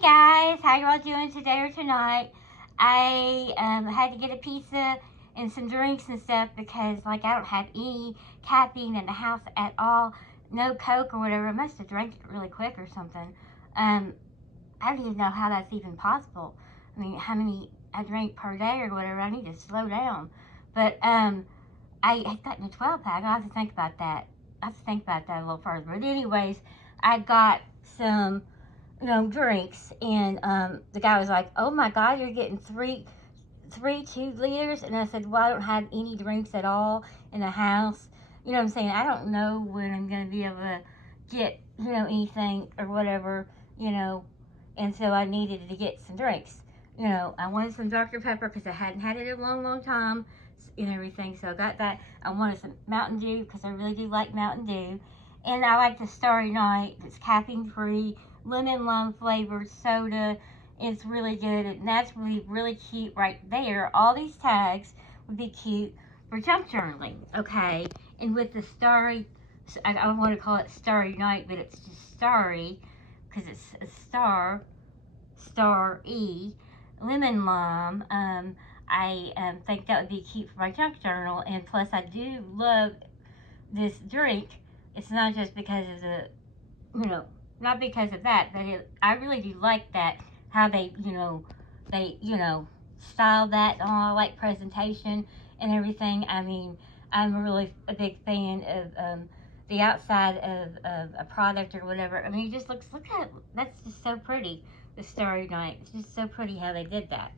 Guys, how y'all doing today or tonight? I had to get a pizza and some drinks and stuff because like I don't have any caffeine in the house at all. No Coke or whatever. I must have drank it really quick or something. Um, I don't even know how that's even possible. I mean, how many I drink per day or whatever. I need to slow down. But I had gotten a 12 pack. I have to think about that. I have to think about that a little further. But anyways, I got some drinks, and the guy was like, "Oh my God, you're getting three 2 liters," and I said, "Well, I don't have any drinks at all in the house. You know what I'm saying? I don't know when I'm gonna be able to get anything or whatever, you know, and so I needed to get some drinks. I wanted some Dr Pepper because I hadn't had it in a long, long time." And everything, so I got that. I wanted some Mountain Dew because I really do like Mountain Dew, and I like the Starry Night. It's caffeine free, lemon lime flavored soda. It's really good, and that's really, really cute right there. All these tags would be cute for junk journaling, okay? And with the starry, I want to call it Starry Night, but it's just starry because it's a star E, lemon lime. I think that would be cute for my junk journal, and plus I do love this drink. It's not just because of the you know, not because of that, but I really do like that, how they style that and all, like presentation and everything. I mean, I'm really a big fan of the outside of a product or whatever. I mean, it just look at it. That's just so pretty. The Starry Night. It's just so pretty how they did that.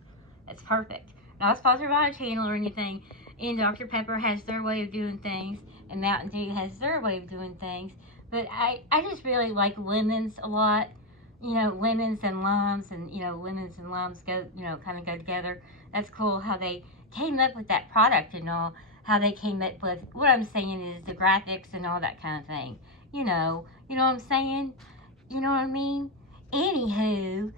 That's perfect. Not sponsored by a channel or anything. And Dr. Pepper has their way of doing things, and Mountain Dew has their way of doing things. But I just really like lemons a lot. Lemons and limes, and lemons and limes kind of go together. That's cool how they came up with that product and all. How they came up with what I'm saying is the graphics and all that kind of thing. You know what I'm saying? You know what I mean? Anywho,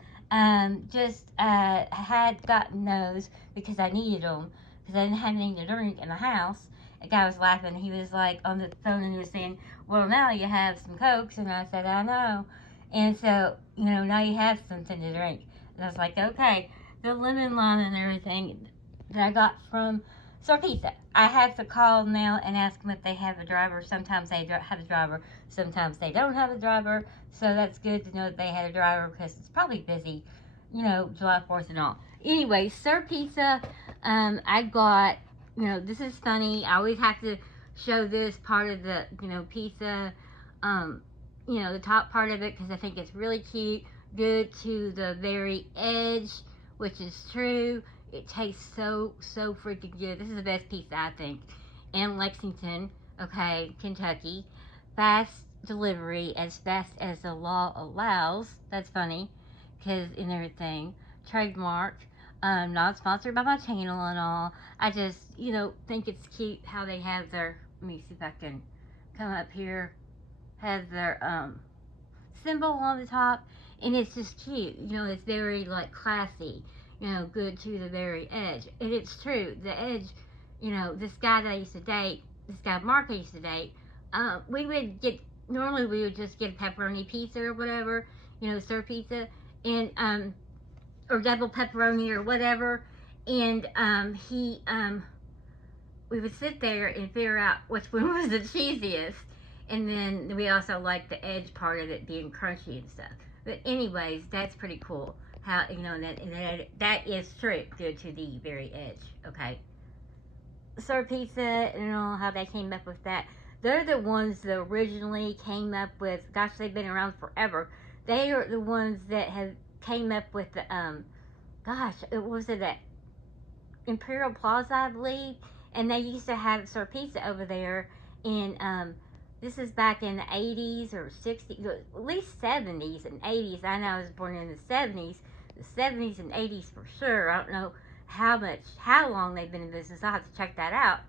just had gotten those because I needed them because I didn't have anything to drink in the house. A guy was laughing. He was like on the phone and he was saying, "Well, now you have some Cokes," and I said, "I know." And so, now you have something to drink. And I was like, okay, the lemon lime and everything that I got from Sir Pizza. I have to call now and ask them if they have a driver. Sometimes they have a driver, sometimes they don't have a driver. So that's good to know that they had a driver because it's probably busy, July 4th and all. Anyway, Sir Pizza, I got, this is funny. I always have to show this part of the, pizza, um, the top part of it because I think it's really cute. Good to the very edge, which is true. It tastes so freaking good. This is the best pizza, I think, in Lexington, okay, Kentucky. Fast delivery, as fast as the law allows. That's funny, because in everything. Trademark. Not sponsored by my channel and all. I just, think it's cute how they have their, let me see if I can come up here, have their, symbol on the top, and it's just cute. It's very like classy. Good to the very edge, and it's true. The edge. This guy that I used to date, this guy Mark I used to date. We would get normally we would just get a pepperoni pizza or whatever. Sir pizza, and or double pepperoni or whatever, and he we would sit there and figure out which one was the cheesiest. And then we also like the edge part of it being crunchy and stuff. But anyways, that's pretty cool. How that is true. Good to the very edge. Okay. Sir Pizza and all how they came up with that. They're the ones that originally came up with. Gosh, they've been around forever. They are the ones that have came up with the Gosh, it was it at Imperial Plaza, I believe, and they used to have Sir Pizza over there. And this is back in the 80s or 60s, at least 70s and 80s. I know I was born in the 70s and 80s for sure. I don't know how long they've been in business. I'll have to check that out,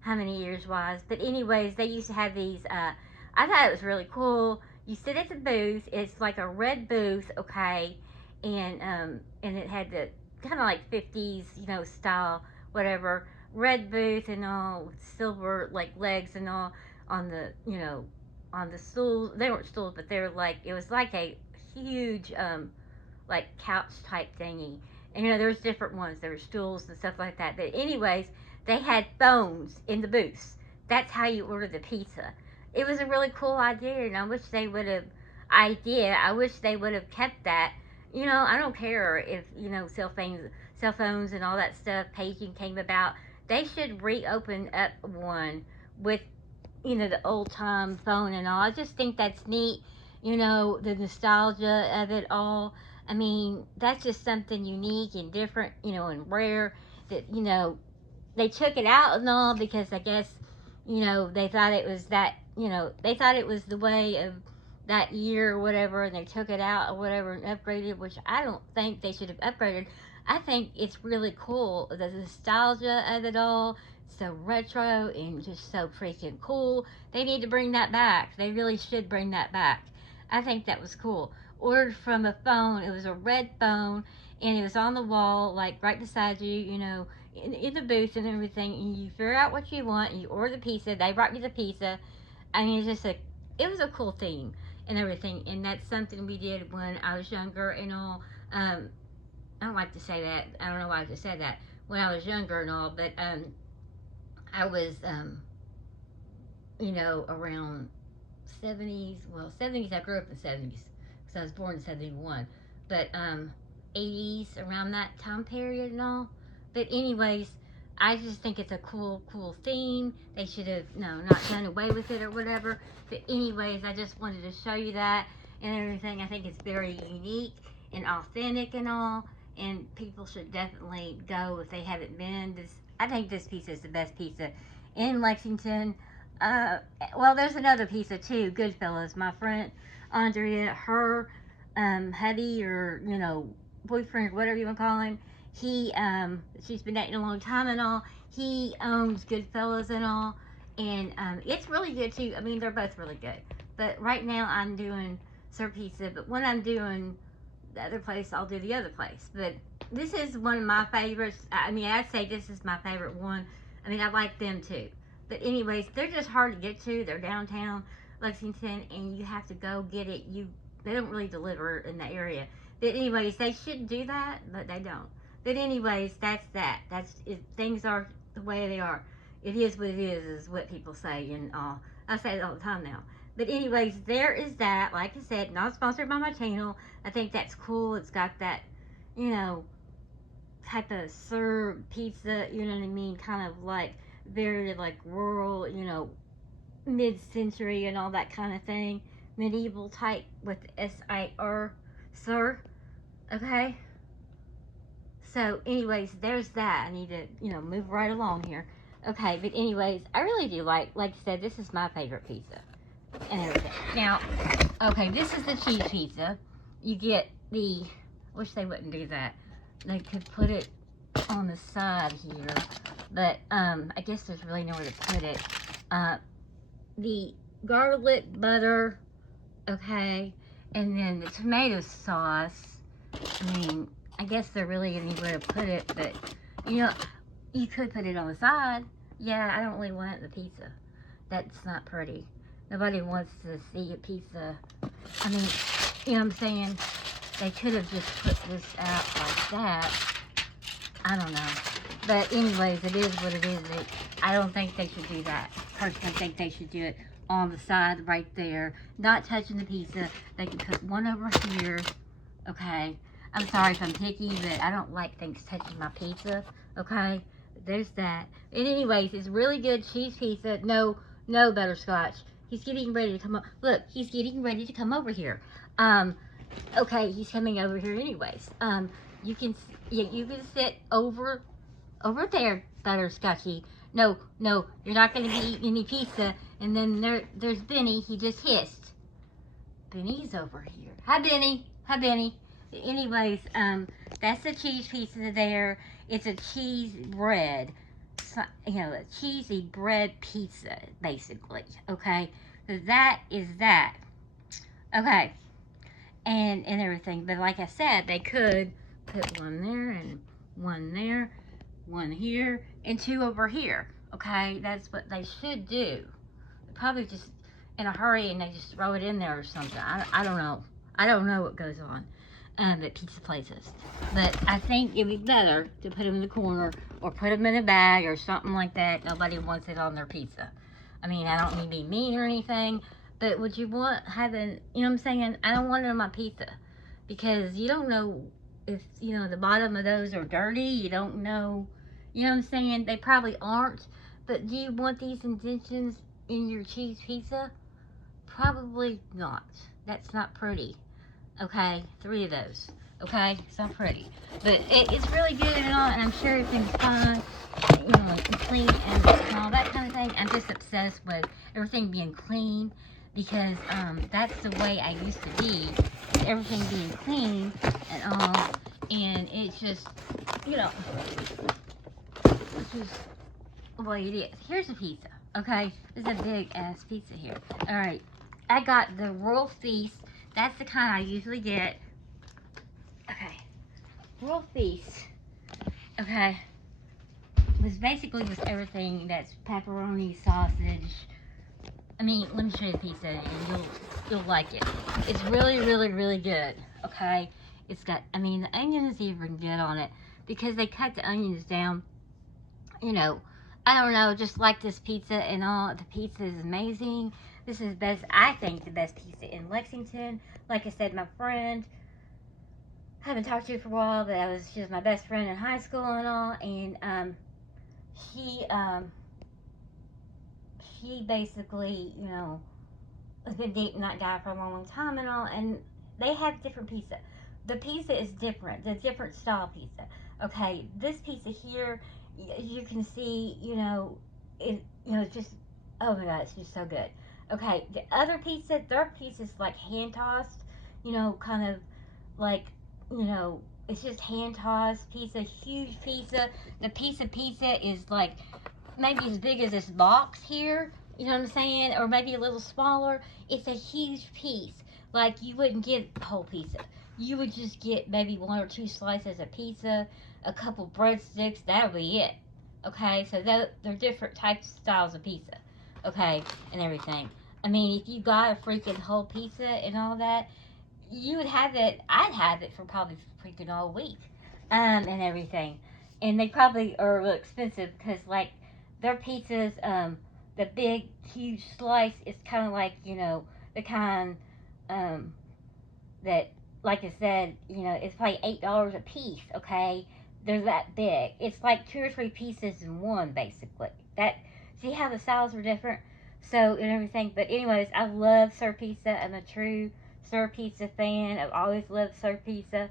how many years was. But anyways, they used to have these. I thought it was really cool. You sit at the booth. It's like a red booth, okay, and it had the kind of like 50s, style, whatever, red booth and all, with silver like legs and all on the, on the stools. They weren't stools, but they were like, it was like a huge like couch type thingy. And there's different ones. There were stools and stuff like that. But anyways, they had phones in the booths. That's how you order the pizza. It was a really cool idea, and I wish they would have. I wish they would have kept that. I don't care if cell phones, and all that stuff, paging came about. They should reopen up one with the old time phone and all. I just think that's neat. The nostalgia of it all. I mean, that's just something unique and different, and rare that, they took it out and all because I guess, they thought it was that, they thought it was the way of that year or whatever, and they took it out or whatever and upgraded, which I don't think they should have upgraded. I think it's really cool, the nostalgia of it all, so retro and just so freaking cool. They need to bring that back. They really should bring that back. I think that was cool. Ordered from a phone. It was a red phone, and it was on the wall, like right beside you, in the booth and everything. And you figure out what you want, and you order the pizza. They brought me the pizza. I mean, it was a cool theme and everything. And that's something we did when I was younger and all. I don't like to say that. I don't know why I just said that. When I was younger and all, but I was, around 70s. Well, 70s, I grew up in the 70s because I was born in 71. But 80s, around that time period and all. But anyways, I just think it's a cool theme. They should have, not done away with it or whatever. But anyways, I just wanted to show you that and everything. I think it's very unique and authentic and all. And people should definitely go if they haven't been. I think this pizza is the best pizza in Lexington. Well, there's another pizza too, Goodfellas. My friend Andrea, her hubby or boyfriend, whatever you want to call him, she's been dating a long time and all. He owns Goodfellas and all, and it's really good too. I mean, they're both really good. But right now I'm doing Sir Pizza. But when I'm doing the other place, I'll do the other place. But this is one of my favorites. I mean, I'd say this is my favorite one. I mean, I like them too. But anyways, they're just hard to get to. They're downtown Lexington, and you have to go get it. They don't really deliver in that area. But anyways, they should do that, but they don't. But anyways, that's that. Things are the way they are. It is what it is what people say, and all. I say it all the time now. But anyways, there is that. Like I said, not sponsored by my channel. I think that's cool. It's got that, type of Sir pizza, you know what I mean? Kind of like very like rural, mid-century and all that kind of thing. Medieval type with S-I-R, Sir. Okay? So anyways, there's that. I need to, move right along here. Okay, but anyways, I really do like I said, this is my favorite pizza. And everything. Now, okay, this is the cheese pizza. You get wish they wouldn't do that. They could put it on the side here, but I guess there's really nowhere to put it. The garlic butter, okay, and then the tomato sauce. I mean, I guess there really isn't anywhere to put it, but you could put it on the side. Yeah, I don't really want it in the pizza. That's not pretty. Nobody wants to see a pizza. I mean, you know what I'm saying? They could have just put this out like that. I don't know. But anyways, it is what it is. I don't think they should do that. Personally, I think they should do it on the side right there. Not touching the pizza. They can put one over here. Okay? I'm sorry if I'm picky, but I don't like things touching my pizza. Okay? There's that. And anyways, it's really good cheese pizza. No butterscotch. He's getting ready to come up. Look, he's getting ready to come over here. Okay, he's coming over here anyways. You can sit over there, butterscotchy. No, you're not going to be eating any pizza. And then there's Benny. He just hissed. Benny's over here. Hi, Benny. Anyways, that's the cheese pizza there. It's a cheese bread. A cheesy bread pizza, basically. Okay, so that is that. Okay, and everything. But like I said, they could put one there and one there, one here, and two over here. Okay, that's what they should do. They're probably just in a hurry and they just throw it in there or something. I don't know. I don't know what goes on. at pizza places. But I think it'd be better to put them in the corner or put them in a bag or something like that. Nobody wants it on their pizza. I mean, I don't mean to be mean or anything, but would you want having, you know what I'm saying? I don't want it on my pizza because you don't know if, you know, the bottom of those are dirty. You don't know, you know what I'm saying? They probably aren't. But do you want these indentions in your cheese pizza? Probably not. That's not pretty. Okay, 3 of those. Okay, it's not pretty, but it's really good and all, and I'm sure everything's fine, you know, and clean and all that kind of thing. I'm just obsessed with everything being clean because that's the way I used to be, everything being clean and all, and it's just, you know, it's just the way it is. Here's a pizza. Okay, this is a big ass pizza here. All right, I got the Royal Feast. That's the kind I usually get. Okay, Royal Feast, okay, was basically just everything that's pepperoni, sausage. I mean, let me show you the pizza and you'll like it. It's really, really, really good, okay? It's got, I mean, the onion is even good on it because they cut the onions down, you know, I don't know, just like this pizza and all. The pizza is amazing. This is best, I think, the best pizza in Lexington. Like I said, my friend, I haven't talked to her for a while, but she was my best friend in high school and all, and he basically, you know, has been dating that guy for a long, long time and all, and they have different pizza. The pizza is different, the different style pizza. Okay, this pizza here, you can see, you know, it's just, oh my god, it's just so good. Okay, the other pizza, their pizza is like hand tossed, you know, kind of like, you know, it's just hand tossed pizza, huge pizza. The piece of pizza is like maybe as big as this box here, you know what I'm saying? Or maybe a little smaller. It's a huge piece. Like you wouldn't get a whole pizza. You would just get maybe 1 or 2 slices of pizza, a couple breadsticks, that'll be it. Okay, so they're different types, styles of pizza. Okay, and everything. I mean, if you got a freaking whole pizza and all that, you would have it, I'd have it for probably freaking all week, and everything. And they probably are a little expensive because, like, their pizzas, the big, huge slice is kind of like, you know, the kind, um, that, like I said, you know, it's probably $8 a piece, okay? They're that big. It's like 2 or 3 pieces in one, basically. See how the styles are different? So, and everything. But anyways, I love Sir Pizza. I'm a true Sir Pizza fan. I've always loved Sir Pizza.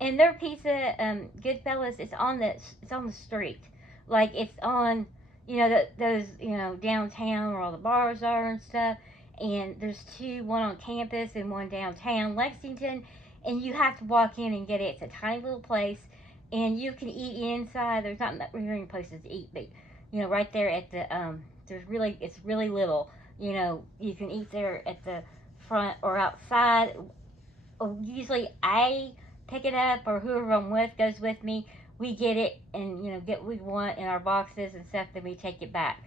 And their pizza, Goodfellas, it's on the street. Like, it's on, you know, those, you know, downtown where all the bars are and stuff. And there's 2, one on campus and one downtown Lexington. And you have to walk in and get it. It's a tiny little place. And you can eat inside. There's not many places to eat, but, you know, right there at the, it's really little. You know, you can eat there at the front or outside. Usually I pick it up or whoever I'm with goes with me. We get it and, you know, get what we want in our boxes and stuff. Then we take it back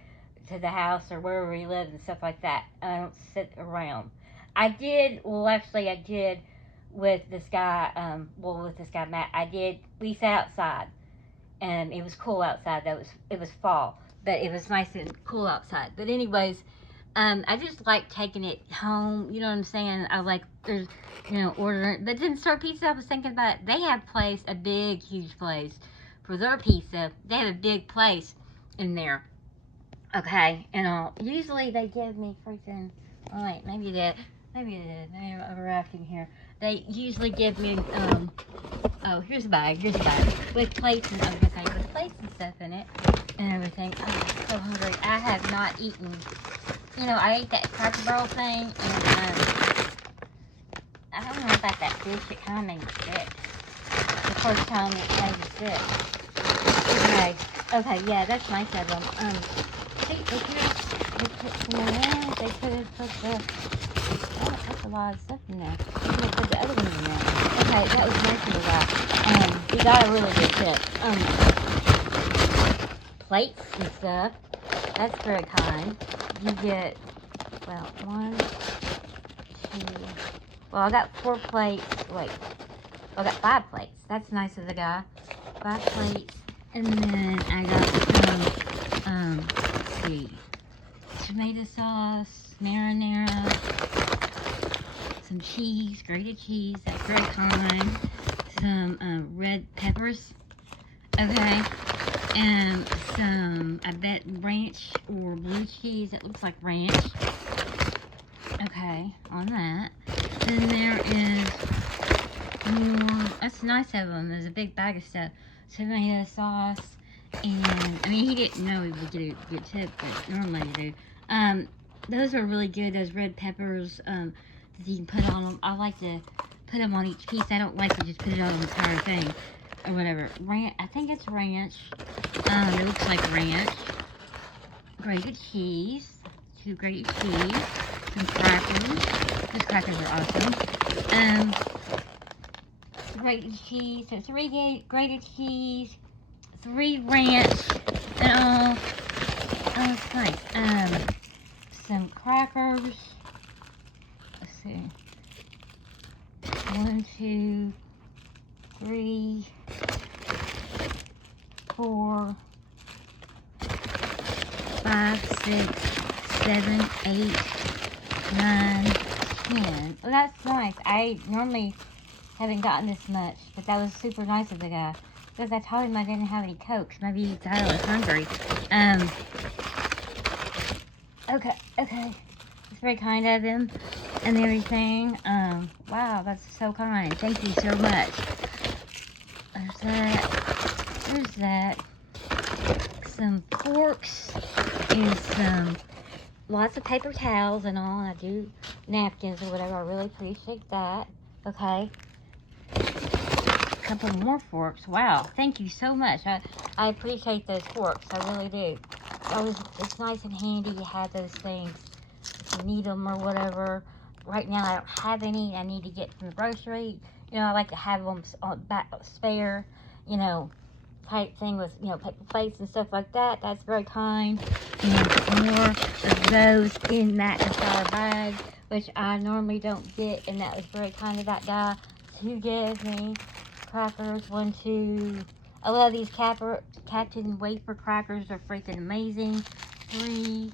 to the house or wherever we live and stuff like that. I don't sit around. I did with this guy, with this guy Matt. We sat outside and it was cool outside. It was fall, but it was nice and cool outside. But anyways, I just like taking it home. You know what I'm saying? I like, there's, you know, ordering. But then Star Pizza, I was thinking about it. They have a big, huge place for their pizza. They have a big place in there. Okay, and usually they give me freaking. Oh wait, maybe I'm overacting here. They usually give me Oh, here's a bag with plates and everything, with plates and stuff in it and everything. I'm so hungry. I have not eaten. You know, I ate that Cracker Barrel thing, and I don't know about that fish. It kind of made me sick. The first time it made me sick. Okay, yeah, that's nice of them. They could put some in. They could have put that's a lot of stuff in there. They could have put the other one in there. Okay, that was nice of the guy. He got a really good tip. Plates and stuff. That's very kind. You get, well, 1, 2, well, I got 4 plates. Wait, Well, I got 5 plates. That's nice of the guy. 5 plates. And then I got some, let's see, tomato sauce, marinara, some cheese, grated cheese. That's very common. Some red peppers. Okay. And some, I bet, ranch or blue cheese. It looks like ranch. Okay, on that. Then there is more. That's nice of them. There's a big bag of stuff. Tomato sauce. And, I mean, he didn't know he would get a good tip, but normally you do. Those are really good. Those red peppers that you can put on them. I like to put them on each piece. I don't like to just put it on the entire thing. Or whatever. I think it's ranch. It looks like ranch. Grated cheese. 2 grated cheese. Some crackers. Those crackers are awesome. Grated cheese. So 3 grated cheese. 3 ranch. And all. Oh, it's nice. Some crackers. Let's see. 1, 2, 3, 4, 5, 6, 7, 8, 9, 10. Well, that's nice. I normally haven't gotten this much, but that was super nice of the guy. Because I told him I didn't have any Cokes. Maybe he thought I was hungry. Okay. It's very kind of him and everything. Wow, that's so kind. Thank you so much. There's that. Some forks and some lots of paper towels and all. And I do napkins or whatever. I really appreciate that. Okay. A couple more forks. Wow. Thank you so much. I appreciate those forks. I really do. It's nice and handy to have those things if you need them or whatever. Right now I don't have any. I need to get from the grocery. You know, I like to have them back spare, you know, type thing with, you know, paper plates and stuff like that. That's very kind. And more of those in that entire bag, which I normally don't get, and that was very kind of that guy who gave me crackers. 1, 2. I love these Captain Wafer crackers. They're freaking amazing. 3,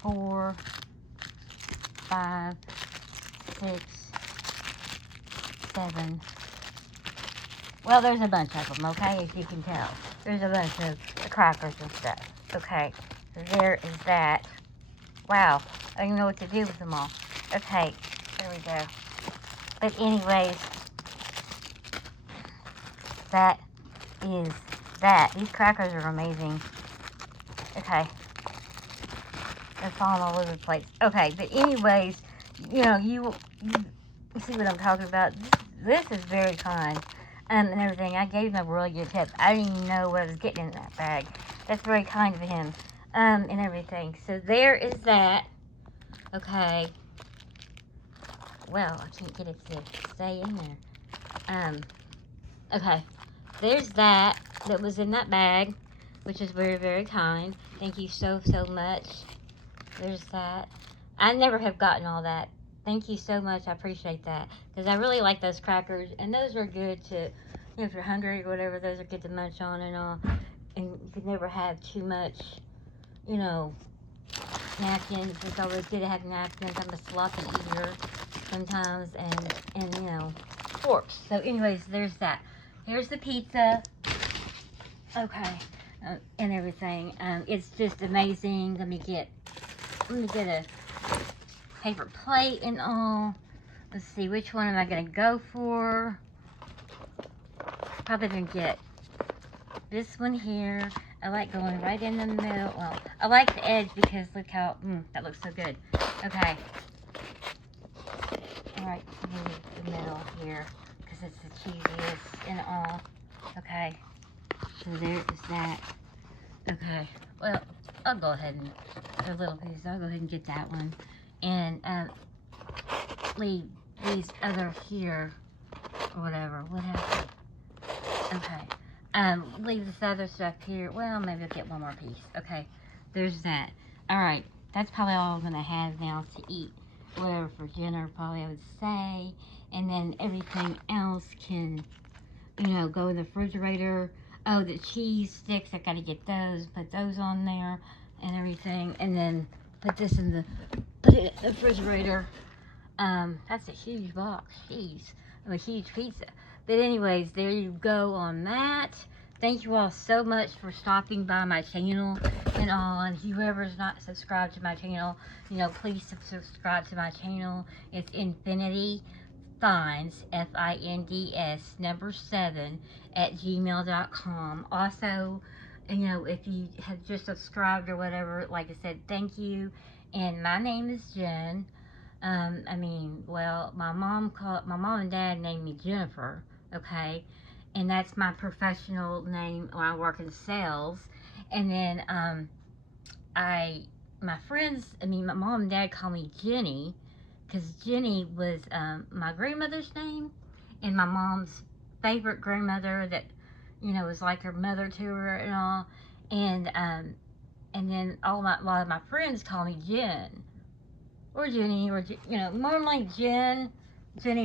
4, 5, 6, 7. Well, there's a bunch of them, okay, as you can tell. There's a bunch of the crackers and stuff. Okay, so there is that. Wow, I don't even know what to do with them all. Okay, there we go. But anyways, that is that. These crackers are amazing. Okay. They're falling all over the place. Okay, but anyways, you know, you see what I'm talking about. This is very kind. And everything. I gave him a really good tip. I didn't even know what I was getting in that bag. That's very kind of him. And everything. So there is that. Okay. Well, I can't get it to stay in there. Okay. There's that was in that bag, which is very, very kind. Thank you so much. There's that. I never have gotten all that. Thank you so much. I appreciate that. Because I really like those crackers. And those are good to, you know, if you're hungry or whatever, those are good to munch on and all. And you could never have too much, you know, napkins. It's always good to have napkins. I'm a sloppy eater sometimes. And you know, forks. So anyways, there's that. Here's the pizza. Okay. And everything. It's just amazing. Let me get a paper plate and all. Let's see, which one am I going to go for? Probably going to get this one here. I like going right in the middle. Well, I like the edge because look how, that looks so good. Okay. Alright, the middle here because it's the cheesiest and all. Okay. So there is that. Okay. Well, I'll go ahead and, a little piece, I'll go ahead and get that one. And, leave these other here, or whatever, okay, leave this other stuff here. Well, maybe I'll get one more piece. Okay, there's that. Alright, that's probably all I'm gonna have now to eat whatever for dinner, probably I would say. And then everything else can, go in the refrigerator. Oh, the cheese sticks, I gotta get those, put those on there and everything. And then put this put it in the refrigerator. That's a huge box, jeez, of a huge pizza. But anyways, there you go on that. Thank you all so much for stopping by my channel and all. And whoever's not subscribed to my channel, please subscribe to my channel. It's Infinity Finds, Finds, number 7 at gmail.com. Also, if you have just subscribed or whatever, like I said, thank you. And my name is Jen. My mom and dad named me Jennifer, okay? And that's my professional name when I work in sales. And then, my mom and dad call me Jenny, because Jenny was, my grandmother's name, and my mom's favorite grandmother that, was like her mother to her and all. And then a lot of my friends call me Jen. Or Jenny, or, more like Jenny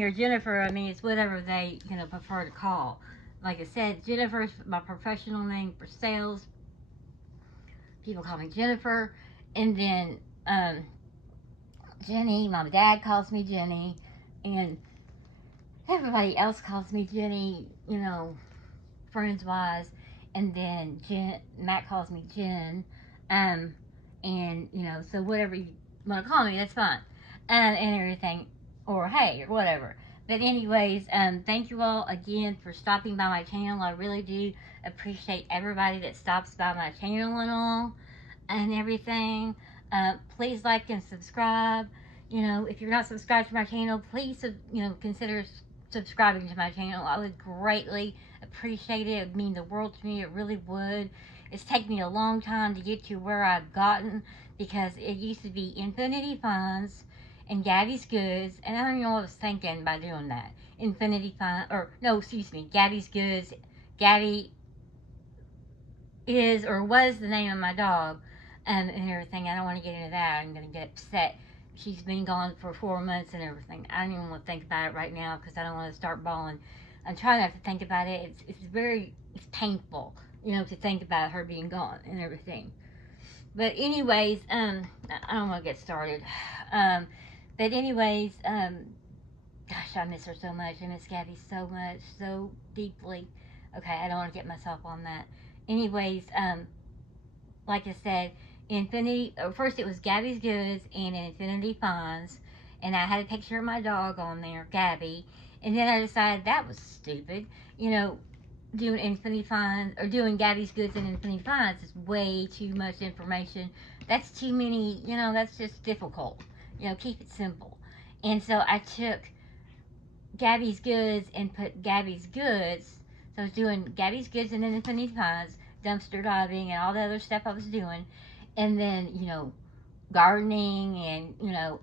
or Jennifer. It's whatever they, prefer to call. Like I said, Jennifer's my professional name for sales. People call me Jennifer. And then, Jenny, my dad calls me Jenny. And everybody else calls me Jenny, friends-wise. And then Matt calls me Jen. So whatever you want to call me, that's fine. And everything, or hey, or whatever. But anyways, thank you all again for stopping by my channel. I really do appreciate everybody that stops by my channel and all, and everything. Please like and subscribe. If you're not subscribed to my channel, please, consider subscribing to my channel. I would greatly appreciate it. It would mean the world to me. It really would. It's taken me a long time to get to where I've gotten, because it used to be Infinity Funds and Gabby's Goods, and I don't know what I was thinking by doing that. Gabby's Goods. Gabby is or was the name of my dog, and everything. I don't want to get into that. I'm going to get upset. She's been gone for 4 months and everything. I don't even want to think about it right now, because I don't want to start bawling. I'm trying not to think about it. It's painful, to think about her being gone and everything. But anyways, I don't want to get started. But anyways, gosh, I miss her so much. I miss Gabby so much, so deeply. Okay, I don't want to get myself on that. Anyways, like I said, first it was Gabby's Goods and Infinity Funds, and I had a picture of my dog on there, Gabby, and then I decided that was stupid. Doing Infinity Funds, or doing Gabby's Goods and Infinity Funds is way too much information. That's too many, that's just difficult. Keep it simple. And so I took Gabby's Goods and put Gabby's Goods. So I was doing Gabby's Goods and then Infinity Funds, dumpster diving, and all the other stuff I was doing. And then, gardening and,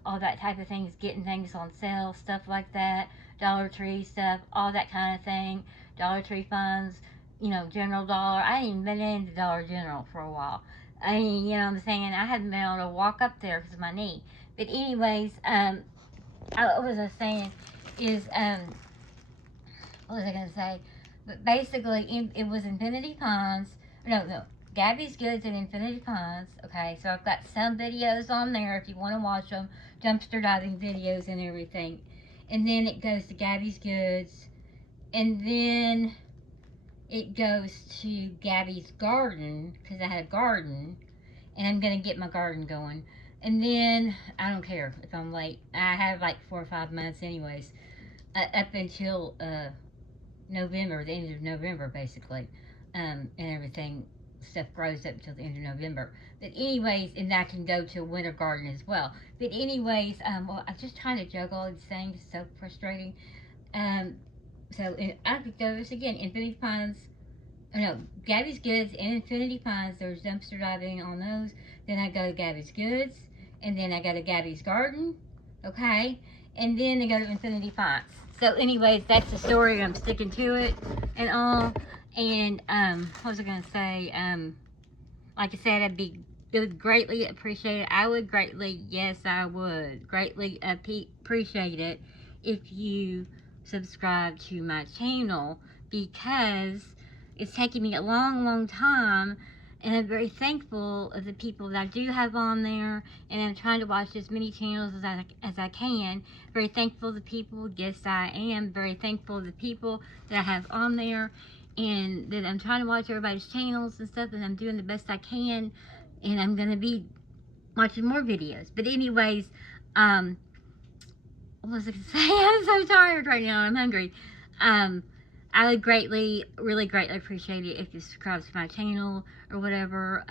all that type of things, getting things on sale, stuff like that, Dollar Tree stuff, all that kind of thing, Dollar Tree funds, General Dollar. I ain't even been into Dollar General for a while. What I'm saying? I haven't been able to walk up there because of my knee. But anyways, what was I saying is, what was I going to say? But basically, it was Infinity Funds. No, Gabby's Goods and Infinity Funds. Okay, so I've got some videos on there if you want to watch them. Dumpster diving videos and everything. And then it goes to Gabby's Goods. And then it goes to Gabby's Garden, because I had a garden. And I'm going to get my garden going. And then, I don't care if I'm late. I have like 4 or 5 months anyways. Up until November, the end of November, basically. And everything, stuff grows up until the end of November. But anyways, and I can go to a winter garden as well. But anyways, I'm just trying to juggle all these things. It's so frustrating. So I could go this again. Infinity Funds. Gabby's Goods and Infinity Funds. There's dumpster diving on those. Then I go to Gabby's Goods. And then I go to Gabby's Garden. Okay. And then I go to Infinity Funds. So anyways, that's the story. I'm sticking to it and all. And what was I going to say? Like I said, I'd be would greatly appreciate it. I would greatly, yes, I would greatly appreciate it if you subscribe to my channel, because it's taken me a long time, and I'm very thankful of the people that I do have on there, and I'm trying to watch as many channels as I can. Very thankful of the people, yes I am, very thankful of the people that I have on there, and that I'm trying to watch everybody's channels and stuff, and I'm doing the best I can, and I'm going to be watching more videos. But anyways, what was I going to say? I'm so tired right now, I'm hungry. I would really greatly appreciate it if you subscribe to my channel or whatever.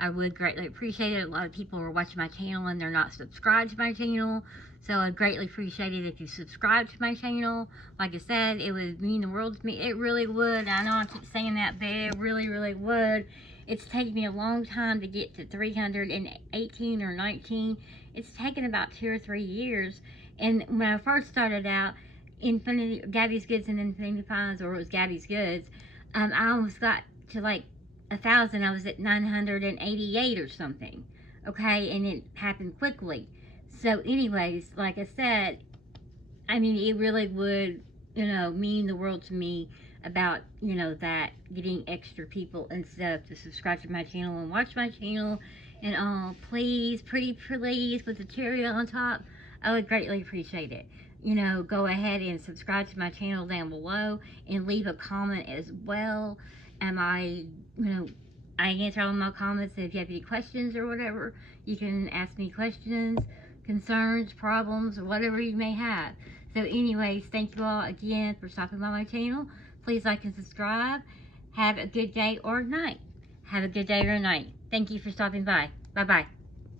I would greatly appreciate it. A lot of people are watching my channel and they're not subscribed to my channel. So I'd greatly appreciate it if you subscribe to my channel. Like I said, it would mean the world to me. It really would. I know I keep saying that, but it really would. It's taken me a long time to get to 318 or 19. It's taken about 2 or 3 years. And when I first started out, Gabby's Goods and Infinity Finds, or it was Gabby's Goods, I almost got to like 1,000. I was at 988 or something, okay, and it happened quickly. So anyways, like I said, I mean, it really would, mean the world to me about, that, getting extra people and stuff to subscribe to my channel and watch my channel, and please, pretty please, with the cherry on top, I would greatly appreciate it. Go ahead and subscribe to my channel down below and leave a comment as well. I answer all my comments. So if you have any questions or whatever, you can ask me questions, concerns, problems, or whatever you may have. So anyways, thank you all again for stopping by my channel. Please like and subscribe. Have a good day or night. Have a good day or night. Thank you for stopping by. Bye-bye.